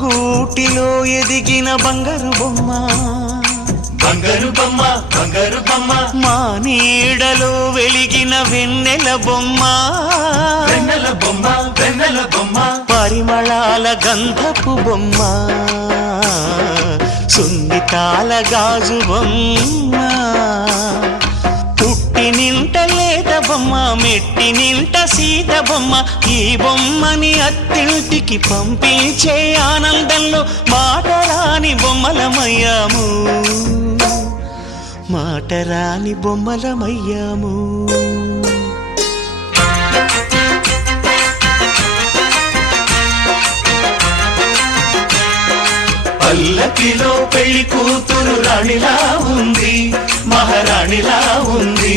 గూటిలో ఎదిగిన బంగారు బొమ్మ బంగారు బొమ్మ బంగారు బొమ్మ మా నీడలో వెలిగిన వెన్నెల బొమ్మ వెన్నెల బొమ్మ వెన్నెల బొమ్మ పరిమళాల గంధపు బొమ్మ సున్నితాల గాజు బొమ్మ పుట్టి నింట లేత బొమ్మ మెట్టి నింట సీత బొమ్మ ఈ బొమ్మని అత్తింటికి పంపించే ఆనందంలో మాటరాని బొమ్మలమయ్యాము మాటరాని బొమ్మలమయ్యాము పల్లకిలో పెళ్లి కూతురు రాణిలా ఉంది మహారాణిలా ఉంది